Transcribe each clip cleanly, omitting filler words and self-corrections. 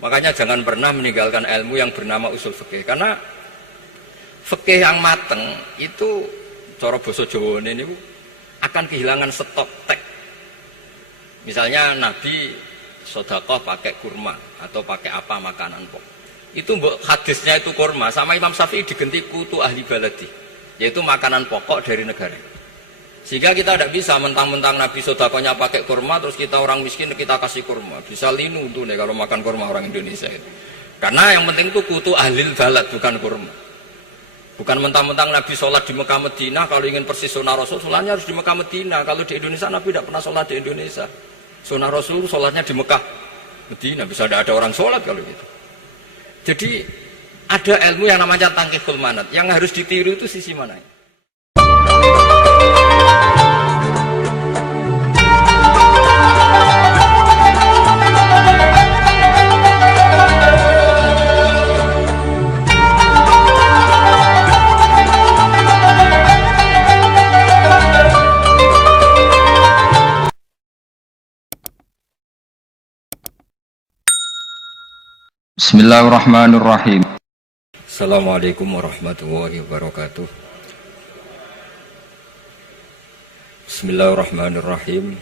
Makanya jangan pernah meninggalkan ilmu yang bernama usul fikih, karena fikih yang mateng itu cara basa Jawa ini akan kehilangan stok teks. Misalnya Nabi sedekah pakai kurma atau pakai apa makanan pokok. Itu hadisnya itu kurma, sama Imam Syafi'i diganti kutu ahli baladi, yaitu makanan pokok dari negara. Sehingga kita tidak bisa mentang-mentang Nabi sedekahnya pakai kurma terus kita orang miskin kita kasih kurma. Bisa linu tuh nih kalau makan kurma orang Indonesia itu. Karena yang penting itu kutu ahli balad, bukan kurma. Bukan mentang-mentang Nabi sholat di Mekah Medina, kalau ingin persis sunnah Rasul, sholatnya harus di Mekah Medina. Kalau di Indonesia Nabi tidak pernah sholat di Indonesia. Sunnah Rasul sholatnya di Mekah Medina, bisa ada orang sholat kalau gitu. Jadi ada ilmu yang namanya tangkihul manat, yang harus ditiru itu sisi mananya. Bismillahirrahmanirrahim. Assalamualaikum warahmatullahi wabarakatuh. Bismillahirrahmanirrahim.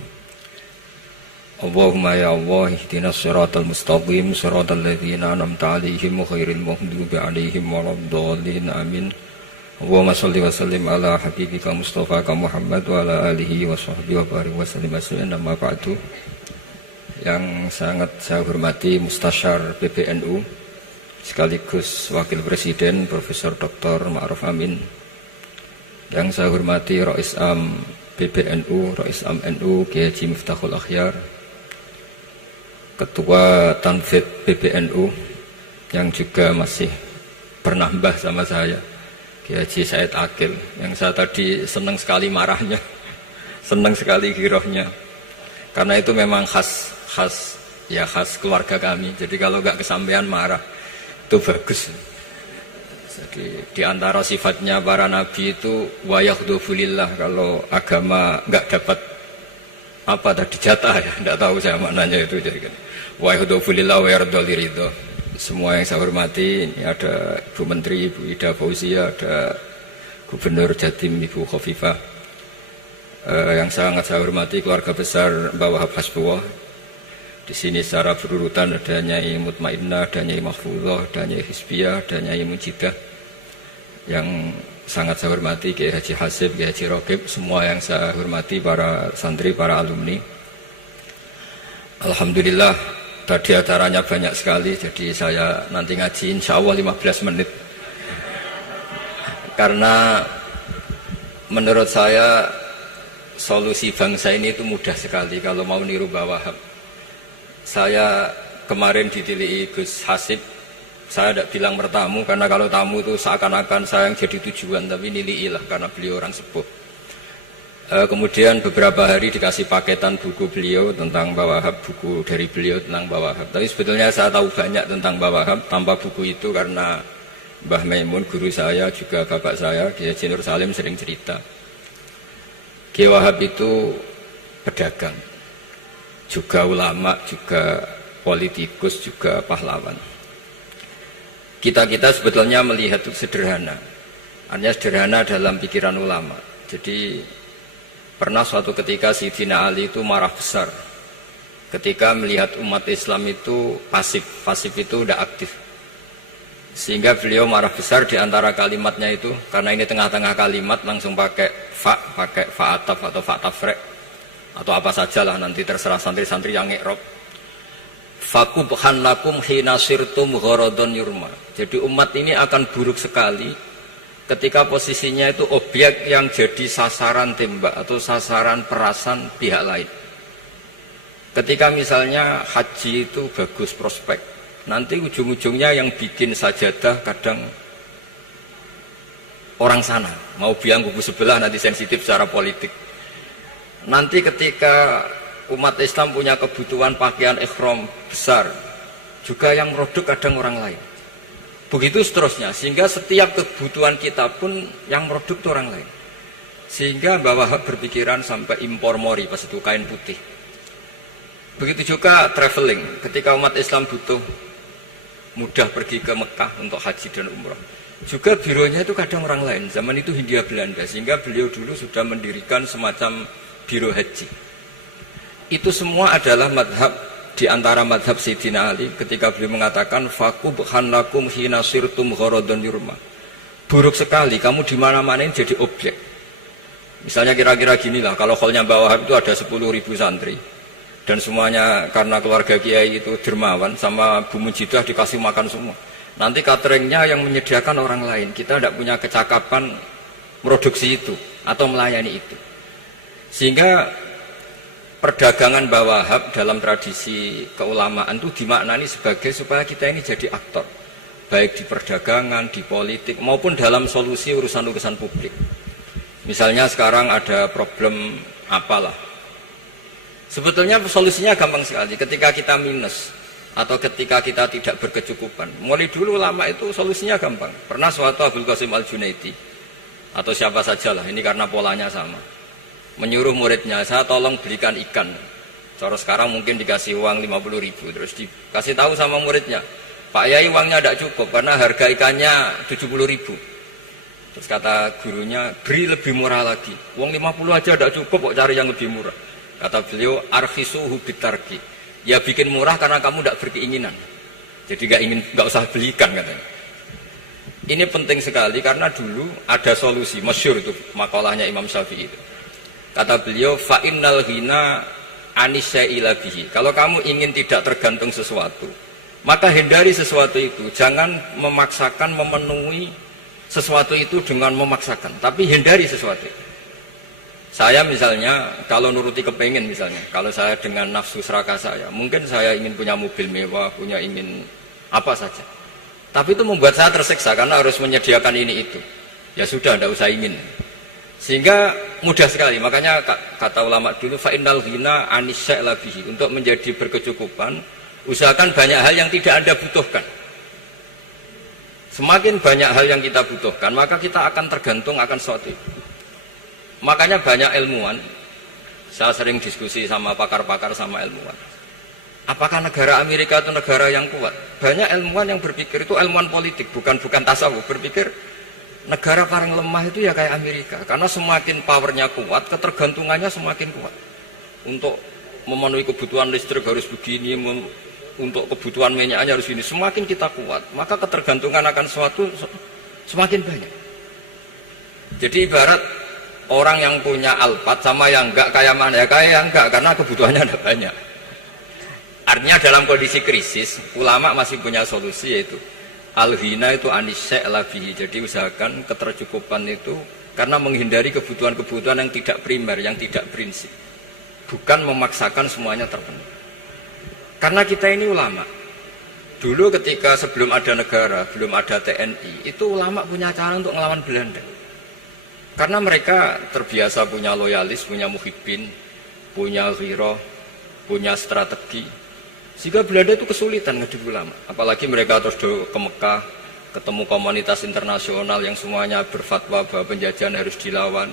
Allahumma ya Allah ihdinas siratal mustaqim siratal ladzina an'amta 'alaihim ghairil maghdubi 'alaihim waladdallin amin. Allahumma shalli wa sallim ala habibika Mustafa Muhammad wa ala alihi wa sahbihi wa barik wa sallim amma ba'du. Yang sangat saya hormati Mustasyar PBNU sekaligus Wakil Presiden Profesor Dr. Ma'ruf Amin, yang saya hormati Rais Am PBNU, Rais Am NU Kiai Haji Miftahul Akhyar, Ketua Tanfid PBNU yang juga masih bernambah sama saya, Kiai Haji Said Akil, yang saya tadi senang sekali marahnya, senang sekali girohnya, karena itu memang khas keluarga kami. Jadi kalau nggak kesampaian marah itu bagus. Jadi diantara sifatnya para nabi itu wayakhdufulillah, kalau agama nggak dapat apa tadi jatah ya, nggak tahu saya maknanya itu. Jadi wayakhdufulillah wayardoliridho. Semua yang saya hormati, ini ada Ibu Menteri Ibu Ida Fauzia, ada Gubernur Jatim Ibu Khofifah, yang sangat saya hormati keluarga besar Mbak Wahab Hasbullah. Di sini secara berurutan ada Nyai Mutmainnah, ada Nyai Mahfuzah, ada Nyai Hizbiyah, ada Nyai Mujidah. Yang sangat saya hormati Kiai Haji Hasib, Kiai Haji Rokib, semua yang saya hormati para santri, para alumni. Alhamdulillah tadi acaranya banyak sekali, jadi saya nanti ngaji insya Allah 15 menit. Karena menurut saya solusi bangsa ini itu mudah sekali kalau mau niru Mbah Wahab. Saya kemarin ditilihi Gus Hasib, saya tidak bilang bertamu, karena kalau tamu itu seakan-akan saya yang jadi tujuan, tapi niliilah karena beliau orang sepuh. Kemudian beberapa hari dikasih paketan buku beliau tentang Mbah Wahab, buku dari beliau tentang Mbah Wahab. Tapi sebetulnya saya tahu banyak tentang Mbah Wahab tanpa buku itu, karena Mbah Maimun, guru saya, juga bapak saya, Kiai Haji Nur Salim sering cerita. Kiai Wahab itu pedagang, juga ulama, juga politikus, juga pahlawan. Kita sebetulnya melihat itu sederhana, hanya sederhana dalam pikiran ulama. Jadi pernah suatu ketika Sayyidina Ali itu marah besar ketika melihat umat Islam itu pasif itu tidak aktif, sehingga beliau marah besar. Di antara kalimatnya itu, karena ini tengah-tengah kalimat langsung pakai fa'ataf atau fa'tafrek atau apa sajalah, nanti terserah santri-santri yang ngi'rob. Fakubhan lakum hina sirtum gharadun yurma. Jadi umat ini akan buruk sekali ketika posisinya itu objek yang jadi sasaran tembak atau sasaran perasan pihak lain. Ketika misalnya haji itu bagus prospek, nanti ujung-ujungnya yang bikin sajadah kadang orang sana, mau biang kubu sebelah, nanti sensitif secara politik. Nanti ketika umat Islam punya kebutuhan pakaian ihram besar, juga yang produk kadang orang lain. Begitu seterusnya, sehingga setiap kebutuhan kita pun yang produk itu orang lain. Sehingga Mbah Wahab berpikiran sampai impor mori, pas itu kain putih. Begitu juga traveling, ketika umat Islam butuh mudah pergi ke Mekah untuk haji dan umrah. Juga bironya itu kadang orang lain. Zaman itu Hindia Belanda, sehingga beliau dulu sudah mendirikan semacam biro haji. Itu semua adalah madhab, di antara madhab Sayyidina Ali ketika beliau mengatakan fakubhan lakum hina sirtum gharadun yurma. Buruk sekali kamu di mana-mana ini jadi objek. Misalnya kira-kira gini lah, kalau hallnya Mbak Wahab itu ada 10.000 santri dan semuanya karena keluarga kiai itu dermawan, sama Bu Mujidah dikasih makan semua. Nanti cateringnya yang menyediakan orang lain, kita tidak punya kecakapan produksi itu atau melayani itu. Sehingga perdagangan Mbak Wahab dalam tradisi keulamaan itu dimaknani sebagai supaya kita ini jadi aktor, baik di perdagangan, di politik, maupun dalam solusi urusan-urusan publik. Misalnya sekarang ada problem apalah, sebetulnya solusinya gampang sekali. Ketika kita minus atau ketika kita tidak berkecukupan, mulai dulu lama itu solusinya gampang. Pernah suatu Abdul Qasim Al-Junaidi atau siapa sajalah, ini karena polanya sama, menyuruh muridnya, saya tolong belikan ikan. Cara sekarang mungkin dikasih uang 50.000, terus dikasih tahu sama muridnya, Pak Yai uangnya tidak cukup karena harga ikannya 70.000. Terus kata gurunya, beri lebih murah lagi. Uang 50 aja tidak cukup, kok cari yang lebih murah. Kata beliau, arkhisuhu bitarki. Ya bikin murah karena kamu tidak berkeinginan. Jadi nggak usah belikan katanya. Ini penting sekali karena dulu ada solusi, masyhur itu makalahnya Imam Syafi'i itu. Kata beliau, fa innal ghina anisya'ila bihi. Kalau kamu ingin tidak tergantung sesuatu, maka hindari sesuatu itu. Jangan memaksakan memenuhi sesuatu itu dengan memaksakan, tapi hindari sesuatu itu. Saya misalnya kalau nuruti kepengin, misalnya kalau saya dengan nafsu serakah saya, mungkin saya ingin punya mobil mewah, ingin apa saja, tapi itu membuat saya tersiksa karena harus menyediakan ini itu. Ya sudah, tidak usah ingin. Sehingga mudah sekali. Makanya kata ulama dulu, fa innal ghina anisya'la bihi. Untuk menjadi berkecukupan, usahakan banyak hal yang tidak Anda butuhkan. Semakin banyak hal yang kita butuhkan, maka kita akan tergantung akan sesuatu itu. Makanya banyak ilmuwan, saya sering diskusi sama pakar-pakar sama ilmuwan, apakah negara Amerika itu negara yang kuat? Banyak ilmuwan yang berpikir, itu ilmuwan politik, bukan tasawuf, berpikir negara paling lemah itu ya kayak Amerika, karena semakin powernya kuat, ketergantungannya semakin kuat. Untuk memenuhi kebutuhan listrik harus begini, untuk kebutuhan minyaknya harus ini. Semakin kita kuat, maka ketergantungan akan sesuatu semakin banyak. Jadi ibarat orang yang punya Alphard sama yang enggak, kayak mana ya? Kayak yang enggak, karena kebutuhannya ada banyak. Artinya dalam kondisi krisis, ulama masih punya solusi, yaitu al-ghina itu anisya'la bihi. Jadi usahakan ketercukupan itu karena menghindari kebutuhan-kebutuhan yang tidak primer, yang tidak prinsip. Bukan memaksakan semuanya terpenuhi. Karena kita ini ulama. Dulu ketika sebelum ada negara, belum ada TNI, itu ulama punya cara untuk melawan Belanda. Karena mereka terbiasa punya loyalis, punya muhibbin, punya ghirah, punya strategi. Sehingga Belanda itu kesulitan ngadu ulama. Apalagi mereka terus ke Mekah, ketemu komunitas internasional yang semuanya berfatwa bahwa penjajahan harus dilawan.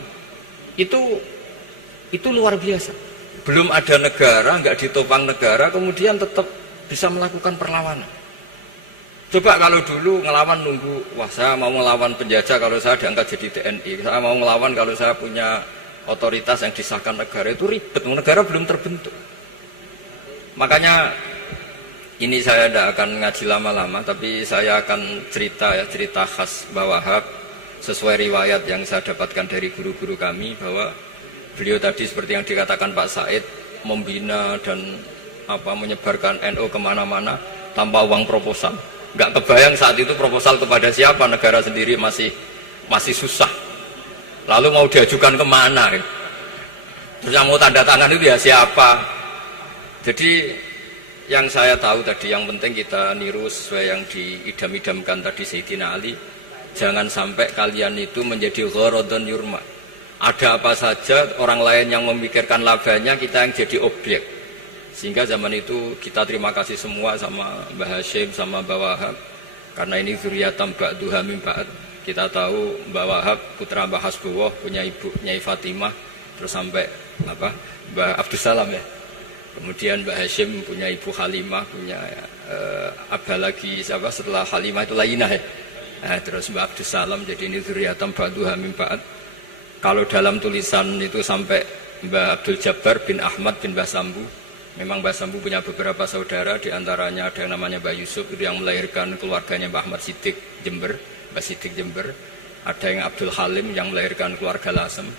Itu luar biasa. Belum ada negara, nggak ditopang negara, kemudian tetap bisa melakukan perlawanan. Coba kalau dulu ngelawan nunggu, wah saya mau ngelawan penjajah kalau saya diangkat jadi TNI, saya mau ngelawan kalau saya punya otoritas yang disahkan negara, itu ribet, negara belum terbentuk. Makanya ini saya tidak akan ngaji lama-lama, tapi saya akan cerita khas Mbah Wahab sesuai riwayat yang saya dapatkan dari guru-guru kami, bahwa beliau tadi seperti yang dikatakan Pak Said, membina dan menyebarkan NU kemana-mana tanpa uang proposal. Nggak kebayang saat itu proposal kepada siapa, negara sendiri masih susah. Lalu mau diajukan kemana? Terus yang mau tanda tangan itu ya siapa? Jadi yang saya tahu tadi, yang penting kita niru sesuai yang diidam-idamkan tadi Sayyidina Ali. Jangan sampai kalian itu menjadi gharadun yurma. Ada apa saja orang lain yang memikirkan labanya, kita yang jadi objek. Sehingga zaman itu kita terima kasih semua sama Mbah Hashim, sama Mbah Wahab, karena ini zuriyatam ba'duha min ba'd. Kita tahu Mbah Wahab putra Mbah Hasbullah, punya ibu Nyai Fatimah, terus sampai Mbah Abdus Salam ya. Kemudian Mbah Hashim punya ibu Halimah, punya Balagi siapa setelah Halimah itu Lainah ya. Nah, terus Mbak Abdus Salam jadi ini dzurriatan ba'duha min ba'd. Kalau dalam tulisan itu sampai Mbak Abdul Jabbar bin Ahmad bin Mbah Sambu. Memang Mbah Sambu punya beberapa saudara, diantaranya ada yang namanya Mbah Yusuf itu yang melahirkan keluarganya Mbah Ahmad Siddiq Jember, Mbah Siddiq Jember. Ada yang Abdul Halim yang melahirkan keluarga Lasem.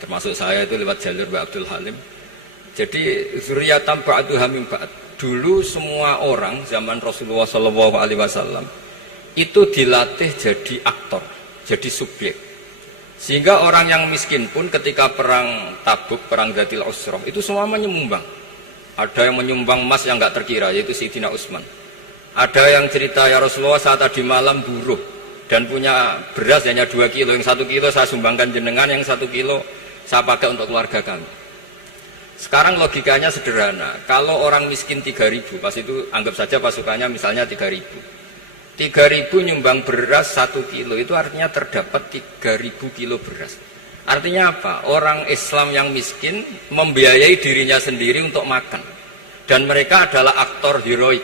Termasuk saya itu lewat jalur Mbah Abdul Halim. Jadi dzurriatan ba'duha min ba'd. Dulu semua orang zaman Rasulullah SAW itu dilatih jadi aktor, jadi subjek. Sehingga orang yang miskin pun ketika perang Tabuk, perang Dzatil Usrah itu semua menyumbang. Ada yang menyumbang emas yang nggak terkira, yaitu Sayyidina Utsman. Ada yang cerita, ya Rasulullah saat tadi malam buruh dan punya beras hanya 2 kilo, yang 1 kilo saya sumbangkan jenengan, yang 1 kilo saya pakai untuk keluarga kami. Sekarang logikanya sederhana, kalau orang miskin 3.000, pas itu anggap saja pasukannya misalnya 3.000. 3.000 nyumbang beras 1 kilo, itu artinya terdapat 3.000 kilo beras. Artinya apa? Orang Islam yang miskin membiayai dirinya sendiri untuk makan. Dan mereka adalah aktor heroik.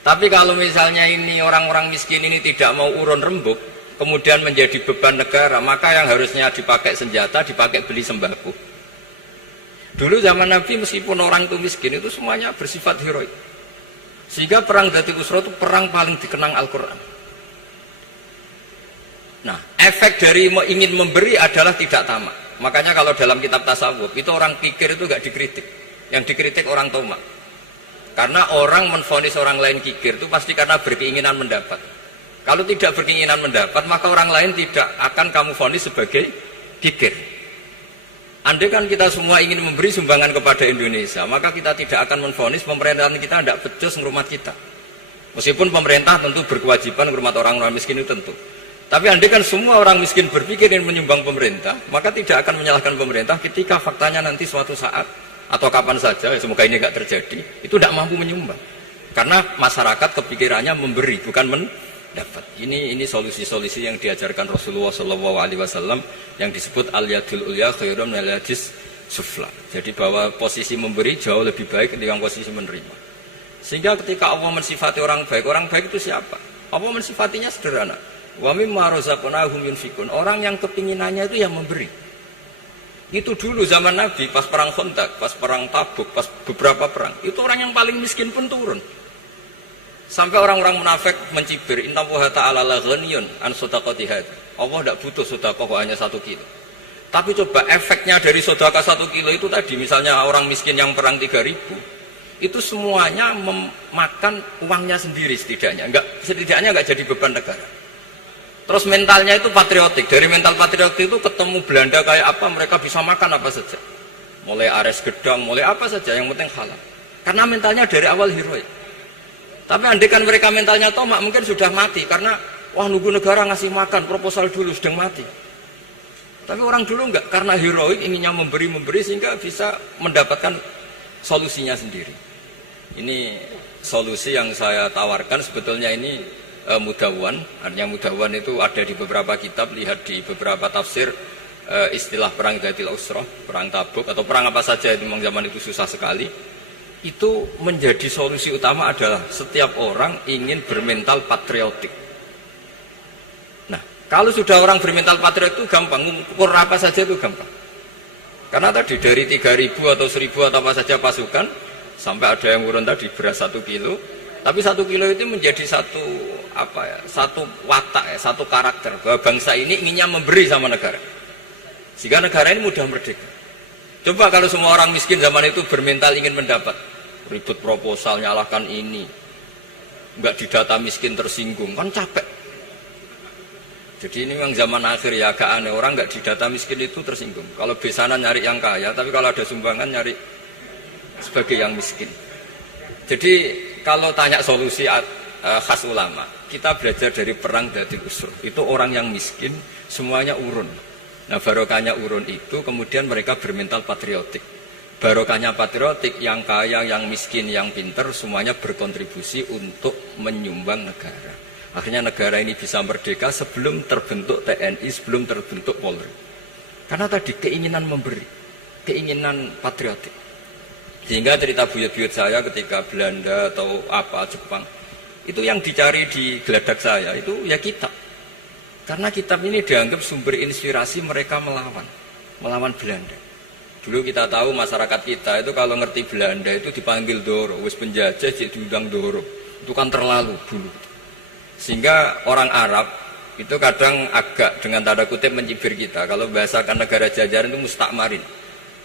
Tapi kalau misalnya ini orang-orang miskin ini tidak mau urun rembuk, kemudian menjadi beban negara, maka yang harusnya dipakai senjata, dipakai beli sembako. Dulu zaman Nabi meskipun orang itu miskin, itu semuanya bersifat heroik. Sehingga perang Dzatil Usrah itu perang paling dikenang Al-Quran. Nah, efek dari ingin memberi adalah tidak tamak. Makanya kalau dalam kitab tasawuf, itu orang kikir itu gak dikritik. Yang dikritik orang tamak. Karena orang menvonis orang lain kikir itu pasti karena berkeinginan mendapat. Kalau tidak berkeinginan mendapat, maka orang lain tidak akan kamu vonis sebagai kikir. Andai kan kita semua ingin memberi sumbangan kepada Indonesia, maka kita tidak akan menvonis pemerintahan kita tidak becus ngurmat kita. Meskipun pemerintah tentu berkewajiban ngurmat orang-orang miskin itu tentu. Tapi andai kan semua orang miskin berpikir ingin menyumbang pemerintah, maka tidak akan menyalahkan pemerintah ketika faktanya nanti suatu saat atau kapan saja, semoga ini tidak terjadi, itu tidak mampu menyumbang. Karena masyarakat kepikirannya memberi, bukan mendapat. Ini solusi-solusi yang diajarkan Rasulullah SAW yang disebut al-yadul ulya khairun minal yadis sufla. Jadi bahwa posisi memberi jauh lebih baik ketimbang posisi menerima. Sehingga ketika Allah mensifati orang baik itu siapa? Allah mensifatinya sederhana. Wa mimma razaqnahum yunfikun. Orang yang kepinginannya itu yang memberi. Itu dulu zaman Nabi pas perang Khandaq, pas perang Tabuk, pas beberapa perang, itu orang yang paling miskin pun turun. Sampai orang-orang munafik mencibir, innallaha ta'ala la ghaniyun an shadaqati hadza. Allah tidak butuh sedekah hanya 1 kilo. Tapi coba efeknya dari sedekah 1 kilo itu tadi, misalnya orang miskin yang perang 3.000, itu semuanya memakan uangnya sendiri setidaknya enggak jadi beban negara. Terus mentalnya itu patriotik. Dari mental patriotik itu ketemu Belanda kayak apa, mereka bisa makan apa saja. Mulai ares gedang, mulai apa saja, yang penting halal. Karena mentalnya dari awal heroik. Tapi andai kan mereka mentalnya tomak, mungkin sudah mati. Karena, wah nunggu negara ngasih makan, proposal dulu, sedang mati. Tapi orang dulu enggak, karena heroik, inginnya memberi sehingga bisa mendapatkan solusinya sendiri. Ini solusi yang saya tawarkan sebetulnya ini Mudawwan, artinya Mudawwan itu ada di beberapa kitab, lihat di beberapa tafsir istilah perang Dzatil Usrah, perang Tabuk atau perang apa saja itu memang zaman itu susah sekali. Itu menjadi solusi utama adalah setiap orang ingin bermental patriotik. Nah, kalau sudah orang bermental patriotik itu gampang, ukur apa saja itu gampang. Karena tadi dari 3.000 atau 1.000 atau apa saja pasukan, sampai ada yang urun tadi beras 1 kilo, tapi 1 kilo itu menjadi satu watak, satu karakter bahwa bangsa ini inginnya memberi sama negara, sehingga negara ini mudah merdeka. Coba kalau semua orang miskin zaman itu bermental ingin mendapat, ribut proposal, nyalahkan ini, nggak didata miskin tersinggung, kan capek. Jadi ini memang zaman akhir ya, agak aneh, orang nggak didata miskin itu tersinggung. Kalau besanan nyari yang kaya, tapi kalau ada sumbangan nyari sebagai yang miskin. Jadi kalau tanya solusi khas ulama, kita belajar dari perang Dzatil Usrah. Itu orang yang miskin semuanya urun. Nah, barokahnya urun itu kemudian mereka bermental patriotik. Barokahnya patriotik, yang kaya, yang miskin, yang pinter semuanya berkontribusi untuk menyumbang negara. Akhirnya negara ini bisa merdeka sebelum terbentuk TNI, sebelum terbentuk Polri. Karena tadi keinginan memberi, keinginan patriotik. Sehingga cerita buyut-buyut saya ketika Belanda atau apa Jepang, itu yang dicari di geladak saya itu ya kitab. Karena kitab ini dianggap sumber inspirasi mereka melawan Belanda. Dulu kita tahu masyarakat kita itu kalau ngerti Belanda itu dipanggil Doro, wis penjajah jadi diundang Doro. Itu kan terlalu dulu. Sehingga orang Arab itu kadang agak dengan tanda kutip mencibir kita. Kalau bahasakan negara jajahan itu mustakmarin.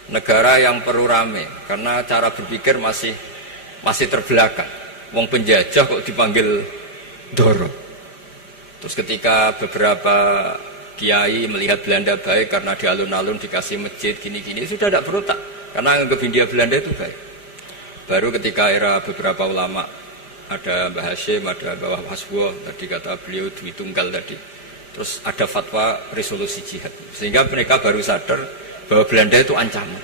Negara yang perlu rame karena cara berpikir masih terbelakang. Wong penjajah kok dipanggil Doro. Terus ketika beberapa kiai melihat Belanda baik karena di alun-alun dikasih masjid gini-gini, sudah tidak berotak karena anggap Hindia Belanda itu baik. Baru ketika era beberapa ulama, ada Mbah Hashim, ada Mbah Haswo, tadi kata beliau Dwi Tunggal tadi, terus ada fatwa resolusi jihad, sehingga mereka baru sadar bahwa Belanda itu ancaman.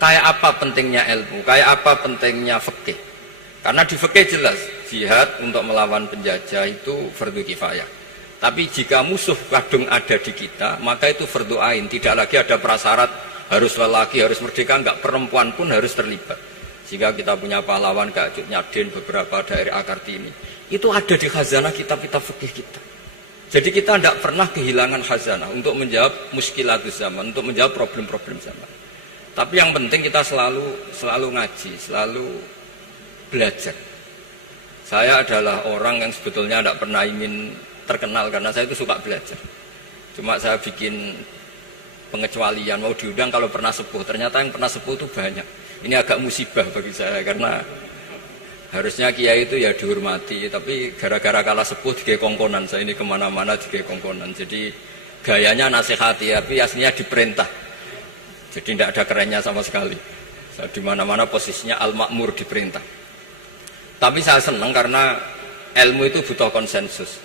Kayak apa pentingnya ilmu, kayak apa pentingnya fikih. Karena di fikih jelas jihad untuk melawan penjajah itu fardu kifayah. Tapi jika musuh kadung ada di kita, maka itu fardu ain. Tidak lagi ada prasyarat harus lelaki, harus merdeka, enggak, perempuan pun harus terlibat. Jika kita punya pahlawan kayak Cut Nyadin, beberapa daerah Kartini, itu ada di khazanah kitab-kitab fikih kita. Jadi kita tidak pernah kehilangan khazanah untuk menjawab muskilatus zaman, untuk menjawab problem-problem zaman. Tapi yang penting kita selalu ngaji, selalu belajar. Saya adalah orang yang sebetulnya tidak pernah ingin terkenal karena saya itu suka belajar. Cuma saya bikin pengecualian, mau diundang kalau pernah sepuh. Ternyata yang pernah sepuh itu banyak. Ini agak musibah bagi saya karena harusnya kiai itu ya dihormati, tapi gara-gara kalah sepuh digawe kongkonan. Saya ini kemana-mana digawe kongkonan. Jadi gayanya nasihati, tapi aslinya diperintah. Jadi tidak ada kerennya sama sekali. Saya di mana-mana posisinya al-makmur, diperintah. Tapi saya senang karena ilmu itu butuh konsensus.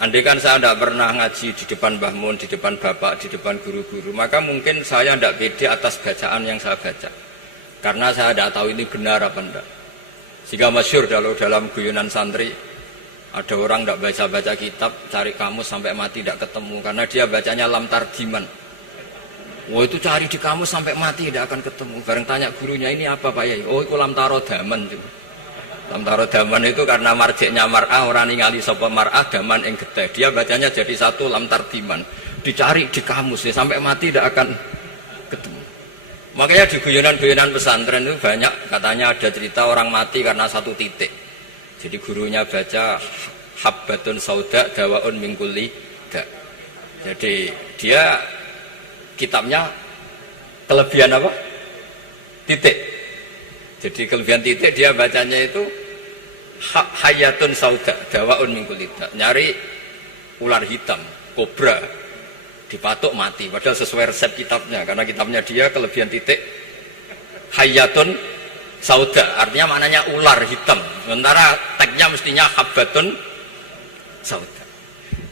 Andai kan saya tidak pernah ngaji di depan Mbah Mun, di depan bapak, di depan guru-guru, maka mungkin saya tidak pede atas bacaan yang saya baca. Karena saya tidak tahu ini benar apa tidak. Jika masyhur dalam guyonan santri, ada orang tidak baca-baca kitab, cari kamus sampai mati tidak ketemu, karena dia bacanya lam tarjiman. Wah, itu cari di kamus sampai mati tidak akan ketemu. Bareng tanya gurunya, ini apa Pak Yai? Oh, itu lam tarodaman. Lam tarodaman itu karena marjiknya mar'ah, orang ningali sapa mar'ah daman ing getih. Dia bacanya jadi satu lam tarjiman. Dicari di kamus ya, sampai mati tidak akan ketemu. Makanya di guyonan-guyonan pesantren itu banyak katanya ada cerita orang mati karena satu titik. Jadi gurunya baca habbatun sauda dawaun min kulli da. Jadi dia kitabnya kelebihan apa? Titik. Jadi kelebihan titik dia bacanya itu hayatun sauda dawaun min kulli da. Nyari ular hitam, kobra, dipatuk mati, padahal sesuai resep kitabnya, karena kitabnya dia kelebihan titik hayatun sauda, artinya maknanya ular hitam, sementara tagnya mestinya habbatun sauda.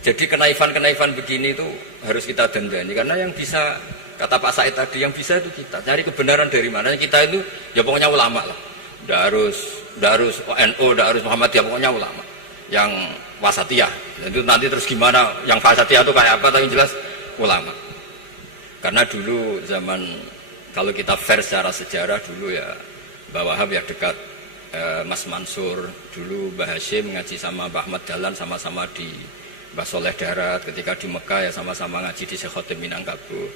Jadi kenaifan-kenaifan begini itu harus kita dandani, karena yang bisa, kata Pak Said tadi, yang bisa itu kita cari kebenaran dari mana. Kita itu ya pokoknya ulama lah, tidak harus NU, tidak harus Muhammadiyah, pokoknya ulama yang wasatiyah. Itu nanti terus gimana yang wasatiyah itu kayak apa, tapi jelas ulama. Karena dulu zaman, kalau kita fair secara sejarah, dulu ya Mbah Wahab ya dekat Mas Mansur, dulu Mbah Hashim ngaji sama Mbah Ahmad Dahlan, sama-sama di Mbah Soleh Darat, ketika di Mekah ya sama-sama ngaji di Syekh Khotim Minangkabau.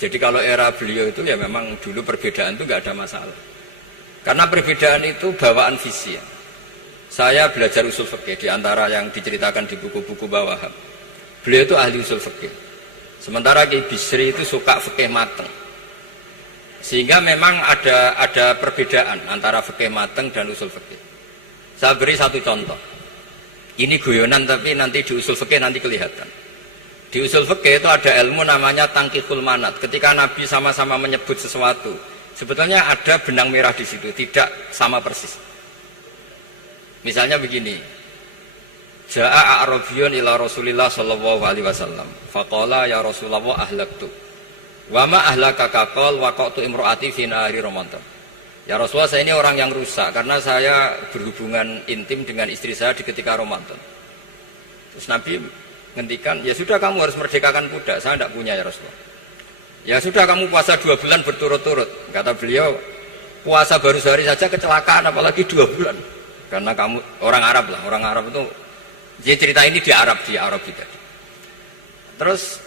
Jadi kalau era beliau itu ya memang dulu perbedaan itu nggak ada masalah, karena perbedaan itu bawaan visi ya. Saya belajar usul fikih, di antara yang diceritakan di buku-buku Mbah Wahab, beliau itu ahli usul fikih. Sementara Ki Bisri itu suka fikih mateng. Sehingga memang ada perbedaan antara fikih mateng dan usul fikih. Saya beri satu contoh. Ini guyonan tapi nanti di usul fikih nanti kelihatan. Di usul fikih itu ada ilmu namanya tangkihul manat. Ketika Nabi sama-sama menyebut sesuatu, sebetulnya ada benang merah di situ, tidak sama persis. Misalnya begini. Ja'a a'rabiyun ila Rasulillah sallallahu alaihi wasallam. Faqala ya Rasulullah ahlaktu. Wa ma ahlakaka qal waqatu imraati fi nahari Ramadan. Ya Rasulullah, saya ini orang yang rusak karena saya berhubungan intim dengan istri saya di ketika Ramadan. Terus Nabi ngendikan, ya sudah kamu harus merdekakan budak, saya tidak punya ya Rasulullah. Ya sudah kamu puasa 2 bulan berturut-turut. Kata beliau, puasa baru sehari saja kecelakaan, apalagi 2 bulan. Karena kamu orang Arab lah, orang Arab itu, dia cerita ini di Arab itu. Terus,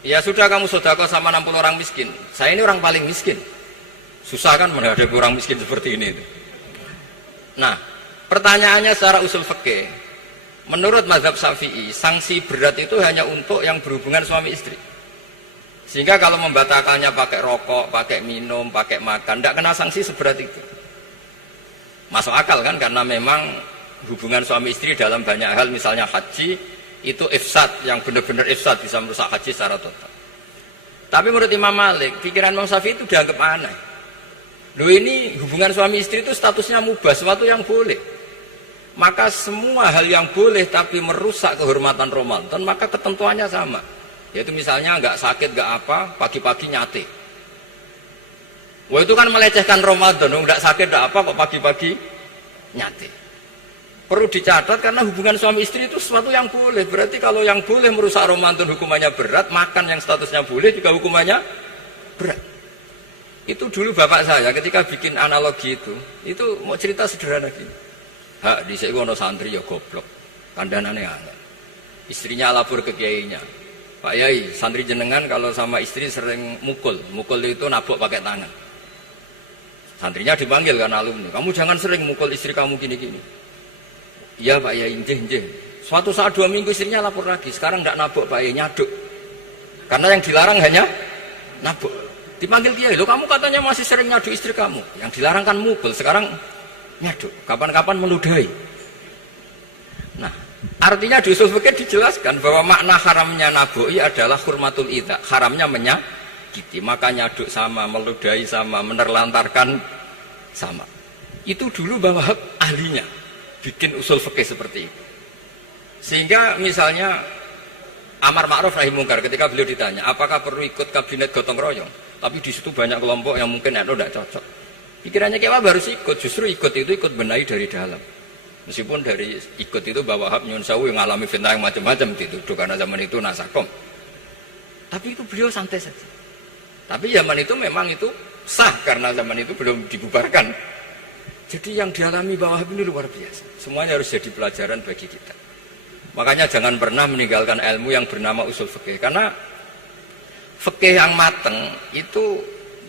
ya sudah kamu sedekah sama 60 orang miskin. Saya ini orang paling miskin. Susah kan menghadapi orang miskin seperti ini. Nah, pertanyaannya secara usul fikih, menurut mazhab Syafi'i, sanksi berat itu hanya untuk yang berhubungan suami istri. Sehingga kalau membatalkannya pakai rokok, pakai minum, pakai makan, tidak kena sanksi seberat itu. Masuk akal kan, karena memang hubungan suami istri dalam banyak hal, misalnya haji, itu ifsad, yang benar-benar ifsad, bisa merusak haji secara total. Tapi menurut Imam Malik, pikiran Imam Syafi'i itu dianggap aneh. Loh, ini hubungan suami istri itu statusnya mubah, sesuatu yang boleh. Maka semua hal yang boleh tapi merusak kehormatan Ramadan, maka ketentuannya sama. Yaitu misalnya nggak sakit, nggak apa, pagi-pagi nyate. Wah, itu kan melecehkan Ramadan, nggak sakit, nggak apa, kok pagi-pagi nyate. Perlu dicatat karena hubungan suami istri itu sesuatu yang boleh. Berarti kalau yang boleh merusak Ramadan hukumannya berat, makan yang statusnya boleh juga hukumannya berat. Itu dulu bapak saya ketika bikin analogi itu mau cerita sederhana gini. Hak di ono santri ya goblok, kandhanane angel. Istrinya lapor ke kiainya. Pak Yai, santri jenengan kalau sama istri sering mukul itu nabok pakai tangan. Santrinya dipanggil kan alumni, kamu jangan sering mukul istri kamu gini-gini. Iya Pak Yai, njeh. Suatu saat 2 minggu istrinya lapor lagi, sekarang nggak nabok Pak Yai, nyaduk. Karena yang dilarang hanya nabok. Dipanggil Kiai, lo kamu katanya masih sering nyaduk istri kamu. Yang dilarang kan mukul, sekarang nyaduk. Kapan-kapan meludahi. Nah, artinya di usul fikih dijelaskan bahwa makna haramnya naboi adalah hurmatul idza, haramnya menyakiti. Maka nyaduk sama, meludahi sama, menerlantarkan sama. Itu dulu bahwa ahlinya bikin usul fikih seperti itu. Sehingga misalnya amar ma'ruf nahi mungkar, ketika beliau ditanya apakah perlu ikut kabinet gotong royong, tapi di situ banyak kelompok yang mungkin tidak cocok. Pikirannya kayak harus ikut, justru ikut benahi dari dalam. Meskipun dari ikut itu bahwa Wahab nyun sewu yang ngalami fitnah yang macam-macam dituduh karena zaman itu nasakom. Tapi itu beliau santai saja. Tapi zaman itu memang itu sah karena zaman itu belum dibubarkan. Jadi yang dialami Wahab ini luar biasa. Semuanya harus jadi pelajaran bagi kita. Makanya jangan pernah meninggalkan ilmu yang bernama usul fikih, karena fikih yang mateng itu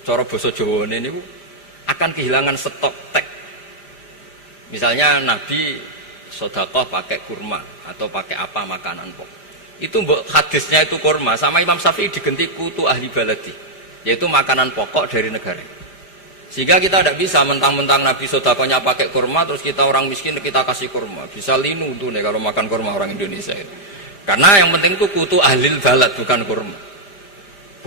cara basa Jawa ini akan kehilangan stok teks. Misalnya Nabi sedekah pakai kurma atau pakai apa makanan pokok. Itu hadisnya itu kurma, sama Imam Syafi'i digenti kutu ahli baladi, yaitu makanan pokok dari negara. Sehingga kita tidak bisa mentang-mentang Nabi sedekahnya pakai kurma terus kita orang miskin kita kasih kurma. Bisa linu tuh nih kalau makan kurma orang Indonesia itu. Karena yang penting itu kutu ahli balad, bukan kurma.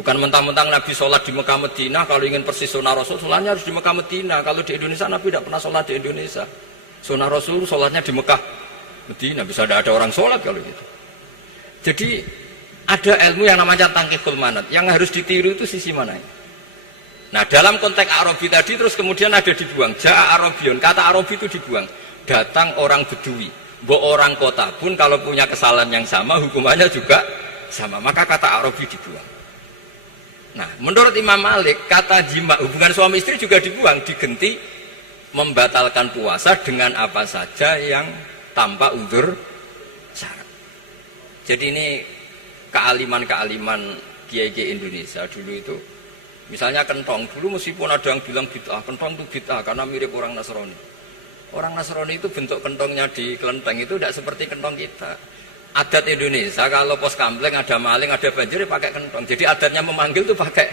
Bukan mentang-mentang Nabi sholat di Mekah Medina, kalau ingin persis sunnah Rasul, sholatnya harus di Mekah Medina. Kalau di Indonesia Nabi tidak pernah sholat di Indonesia. Sunnah Rasul sholatnya di Mekah Medina, bisa ada orang sholat kalau gitu. Jadi ada ilmu yang namanya tangkiful manat, yang harus ditiru itu sisi mana? Nah dalam konteks Arabi tadi terus kemudian ada dibuang, ja'a Arabion, kata Arabi itu dibuang. Datang orang Bedui, orang kota pun kalau punya kesalahan yang sama hukumannya juga sama, maka kata Arabi dibuang. Nah, menurut Imam Malik, kata jima, hubungan suami istri juga dibuang, digenti membatalkan puasa dengan apa saja yang tanpa uzur syarat. Jadi ini kealiman-kealiman kiai-kiai Indonesia dulu itu. Misalnya kentong, dulu meskipun ada yang bilang bid'ah, kentong itu bid'ah karena mirip orang Nasrani. Orang Nasrani itu bentuk kentongnya di kelenteng itu tidak seperti kentong kita. Adat Indonesia kalau pos kampleng ada maling, ada banjir pakai kentong. Jadi adatnya memanggil itu pakai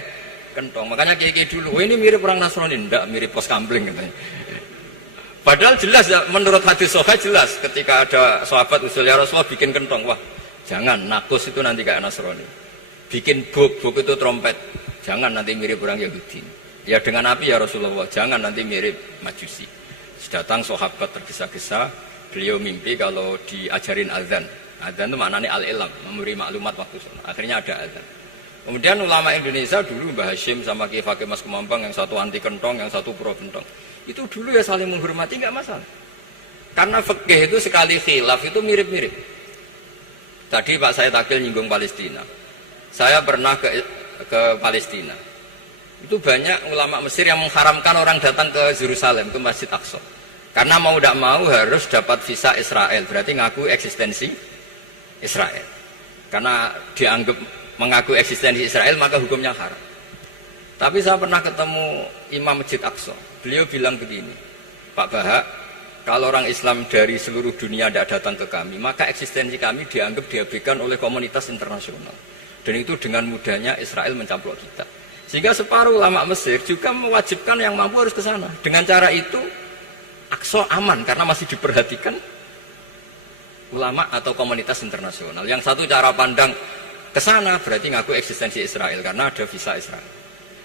kentong. Makanya kiai-kiai dulu, ini mirip orang Nasrani, enggak mirip pos kampleng katanya. Padahal jelas ya, menurut hadis sahih jelas ketika ada sahabat usul ya Rasulullah bikin kentong, wah jangan, nakus itu nanti kayak Nasrani. Bikin buk itu trompet, jangan nanti mirip orang Yahudi. Ya dengan api ya Rasulullah, jangan nanti mirip Majusi. Datang sahabat tergesa-gesa, beliau mimpi kalau diajarin azan. Azan itu maknanya al-ilam, memberi maklumat waktu sholat. Akhirnya ada azan. Kemudian ulama Indonesia dulu Mbah Hashim sama Kiai Fakih Mas Kemampang, yang satu anti kentong, yang satu pro kentong. Itu dulu ya saling menghormati, nggak masalah. Karena fikih itu sekali khilaf itu mirip-mirip. Tadi Pak Said Akil nyinggung Palestina. Saya pernah ke Palestina. Itu banyak ulama Mesir yang mengharamkan orang datang ke Yerusalem, ke Masjid Aqsa. Karena mau tidak mau harus dapat visa Israel, berarti ngaku eksistensi Israel. Karena dianggap mengaku eksistensi Israel maka hukumnya haram. Tapi saya pernah ketemu Imam Masjid Aqsa. Beliau bilang begini, Pak Bahak, kalau orang Islam dari seluruh dunia tidak datang ke kami, maka eksistensi kami dianggap diabaikan oleh komunitas internasional. Dan itu dengan mudahnya Israel mencaplok kita. Sehingga separuh ulama Mesir juga mewajibkan yang mampu harus ke sana. Dengan cara itu Aqsa aman karena masih diperhatikan ulama atau komunitas internasional. Yang satu cara pandang ke sana berarti ngaku eksistensi Israel karena ada visa Israel.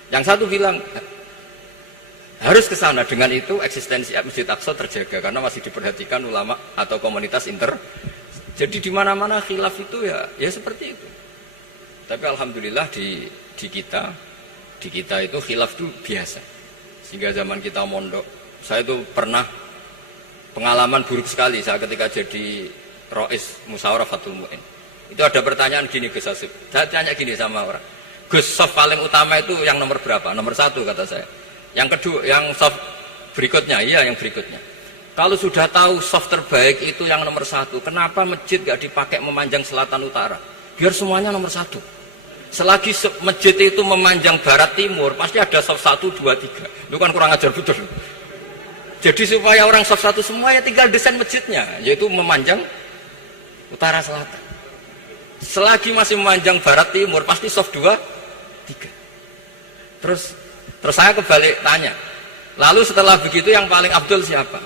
Yang satu bilang harus ke sana, dengan itu eksistensi Masjid Aqsa terjaga karena masih diperhatikan ulama atau komunitas Jadi di mana-mana khilaf itu ya seperti itu. Tapi alhamdulillah di kita itu khilaf itu biasa. Sehingga zaman kita mondok, saya itu pernah pengalaman buruk sekali saya ketika jadi Rois Musyawarah Fathul Mu'in. Itu ada pertanyaan gini Gus Hasib. Saya tanya gini sama orang, Gus, soft paling utama itu yang nomor berapa? Nomor 1 kata saya. Yang kedua, yang soft berikutnya, iya yang berikutnya. Kalau sudah tahu soft terbaik itu yang nomor 1, kenapa masjid gak dipakai memanjang selatan utara? Biar semuanya nomor 1. Selagi masjid itu memanjang barat timur, pasti ada soft 1, 2, 3. Itu kan kurang ajar betul. Jadi supaya orang soft 1 semua ya tinggal desain masjidnya, yaitu memanjang utara selatan. Selagi masih memanjang barat timur, pasti soft 2, 3. Terus saya kebalik tanya, lalu setelah begitu yang paling abdul siapa?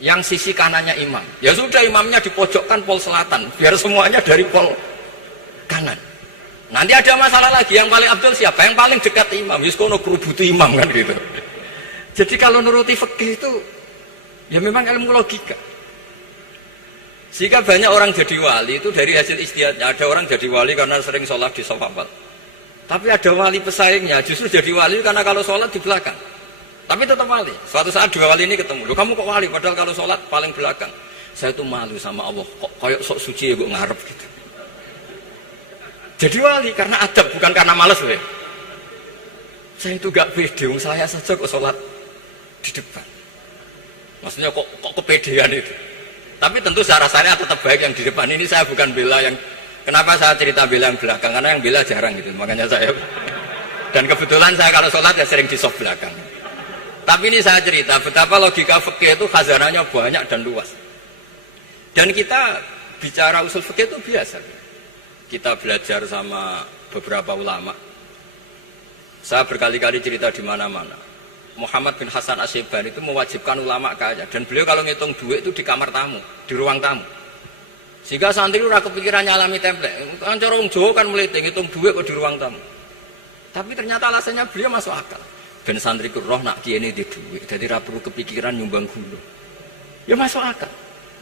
Yang sisi kanannya imam. Ya sudah, imamnya dipojokkan pol selatan, biar semuanya dari pol kanan. Nanti ada masalah lagi, yang paling abdul siapa? Yang paling dekat imam. Yuskono kerubutu imam kan gitu. Jadi kalau nuruti fikih itu ya memang ilmu logika. Sehingga banyak orang jadi wali itu dari hasil ijtihadnya. Ada orang jadi wali karena sering sholat di shaf awal. Tapi ada wali pesaingnya justru jadi wali karena kalau sholat di belakang. Tapi tetap wali. Suatu saat dua wali ini ketemu. Loh, kamu kok wali? Padahal kalau sholat paling belakang. Saya tuh malu sama Allah. Kok kayak sok suci ya kok ngarep gitu. Jadi wali karena adab, bukan karena malas loh. Saya itu gak pede, saya saja kok sholat di depan. Maksudnya kok kepedean itu. Tapi tentu secara syariat tetap baik yang di depan. Ini saya bukan bela yang, kenapa saya cerita bela yang belakang, karena yang bela jarang gitu. Makanya saya, dan kebetulan saya kalau sholat ya sering di soft belakang. Tapi ini saya cerita betapa logika fikih itu khazanahnya banyak dan luas. Dan kita bicara usul fikih itu biasa. Kita belajar sama beberapa ulama. Saya berkali-kali cerita di mana-mana. Muhammad bin Hasan Asyibani itu mewajibkan ulama kaya, dan beliau kalau ngitung duit itu di kamar tamu, di ruang tamu. Sehingga santri ora kepikiran nyalami template. Kan cara wong Jawa kan meliting ngitung duit kok di ruang tamu. Tapi ternyata alasannya beliau masuk akal. Ben santri ku roh nak kiye di duit, jadi ora perlu kepikiran nyumbang gulu. Ya masuk akal.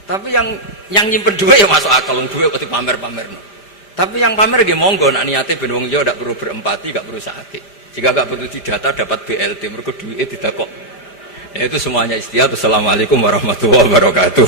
Tapi yang nyimpen duit ya masuk akal, wong duit kok dipamer-pamerno. Tapi yang pamer nggih monggo, nak niate ben wong Jawa ndak perlu berempati, nggak perlu sakit. Jika nggak butuh didata dapat BLT, mergo duitnya tidak kok. Ya, itu semuanya istihad. Assalamualaikum warahmatullahi wabarakatuh.